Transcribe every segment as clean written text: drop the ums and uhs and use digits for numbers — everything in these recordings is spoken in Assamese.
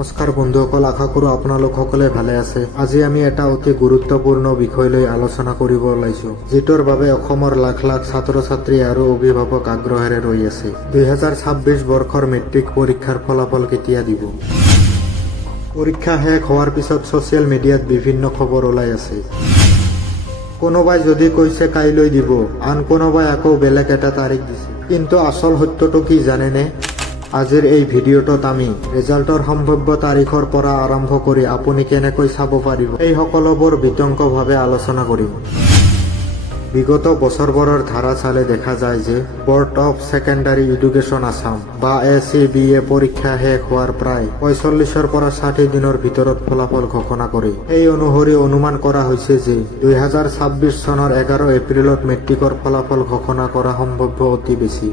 নমস্কাৰ বন্ধুসকল, আশা কৰোঁ আপোনালোক সকলে ভালে আছে। আজি আমি এটা অতি গুৰুত্বপূৰ্ণ বিষয় লৈ আলোচনা কৰিব ওলাইছো, যিটোৰ বাবে অসমৰ লাখ লাখ ছাত্ৰ ছাত্ৰী আৰু অভিভাৱক আগ্ৰহেৰে ৰৈ আছে। 2026 বৰ্ষৰ মেট্ৰিক পৰীক্ষাৰ ফলাফল কেতিয়া দিব? পৰীক্ষা শেষ হোৱাৰ পিছত ছচিয়েল মিডিয়াত বিভিন্ন খবৰ ওলাই আছে। কোনোবাই যদি কৈছে কাইলৈ দিব, আন কোনোবাই আকৌ বেলেগ এটা তাৰিখ দিছে। কিন্তু আচল সত্যটো কি জানেনে? আজিৰ এই ভিডিঅ'টোত আমি ৰিজাল্টৰ সম্ভাৱ্য তাৰিখৰ পৰা আৰম্ভ কৰি আপুনি কেনেকৈ চাব পাৰিব, এই সকলোবোৰ বিতংভাৱে আলোচনা কৰিম। বিগত বছৰবোৰৰ ধাৰা চালে দেখা যায় যে board of secondary education Assam বা SCBA পৰীক্ষা শেষ হোৱাৰ প্ৰায় 45ৰ পৰা 60 দিনৰ ভিতৰত ফলাফল ঘোষণা কৰে। এই অনুসৰি অনুমান কৰা হৈছে যে 2026 চনৰ 11 এপ্ৰিলত মেট্ৰিকৰ ফলাফল ঘোষণা কৰা সম্ভাৱ্য অতি বেছি।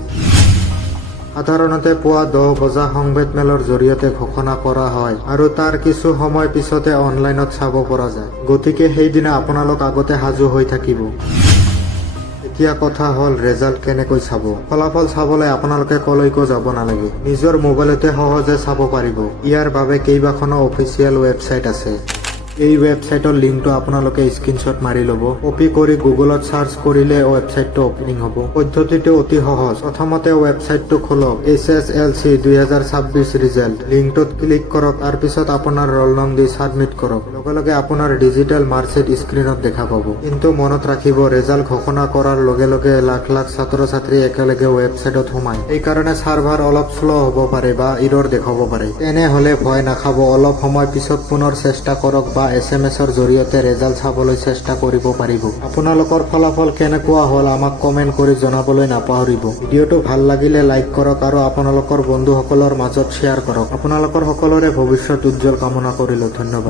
সাধাৰণতে পুৱা 10 বজা সংবাদমেলৰ জৰিয়তে ঘোষণা কৰা হয় আৰু তাৰ কিছু সময় পিছতে অনলাইনত চাব পৰা যায়। গতিকে সেইদিনা আপোনালোক আগতে সাজু হৈ থাকিব। এতিয়া কথা হ'ল ৰেজাল্ট কেনেকৈ চাব। ফলাফল চাবলৈ আপোনালোকে কলৈকো যাব নালাগে, নিজৰ মোবাইলতে সহজে চাব পাৰিব। ইয়াৰ বাবে কেইবাখনো অফিচিয়েল ৱেবছাইট আছে। এই ৱেবছাইটৰ লিংকটো আপোনালোকে স্ক্ৰীনশ্বট মাৰি ল'ব। কপি কৰি গুগলত চাৰ্চ কৰিলে ৱেবছাইটটো অপেনিং হ'ব। পদ্ধতিটো অতি সহজ। প্ৰথমতে ৱেবছাইটটো খোলক, SSLC 2026 ৰিজাল্ট। লিংকটোত ক্লিক কৰক, তাৰপিছত আপোনাৰ ৰোল নং দি ছাবমিট কৰক। লগে লগে আপোনাৰ ডিজিটেল মাৰ্কশ্বিট স্ক্ৰীনত দেখা পাব। কিন্তু মনত ৰাখিব, ৰেজাল্ট ঘোষণা কৰাৰ লগে লগে লাখ লাখ ছাত্ৰ ছাত্ৰী একেলগে ৱেবছাইটত সোমায়। এইকাৰণে ছাৰ্ভাৰ অলপ শ্ল' হ'ব পাৰে বা ইৰৰ দেখাব পাৰে। তেনেহ'লে ভয় নাখাব, অলপ সময় পিছত পুনৰ চেষ্টা কৰক বা SMS-ৰ জৰিয়তে ৰেজাল্ট চাবলৈ চেষ্টা কৰিব পাৰিব। আপোনালোকৰ ফলাফল কেনেকুৱা হ'ল আমাক কমেণ্ট কৰি জনাবলৈ নাপাহৰিব। ভিডিঅ'টো ভাল লাগিলে লাইক কৰক আৰু আপোনালোকৰ বন্ধুসকলৰ মাজত শ্বেয়াৰ কৰক। আপোনালোকৰ সকলোৰে ভৱিষ্যত উজ্জ্বল কামনা কৰিলোঁ। ধন্যবাদ।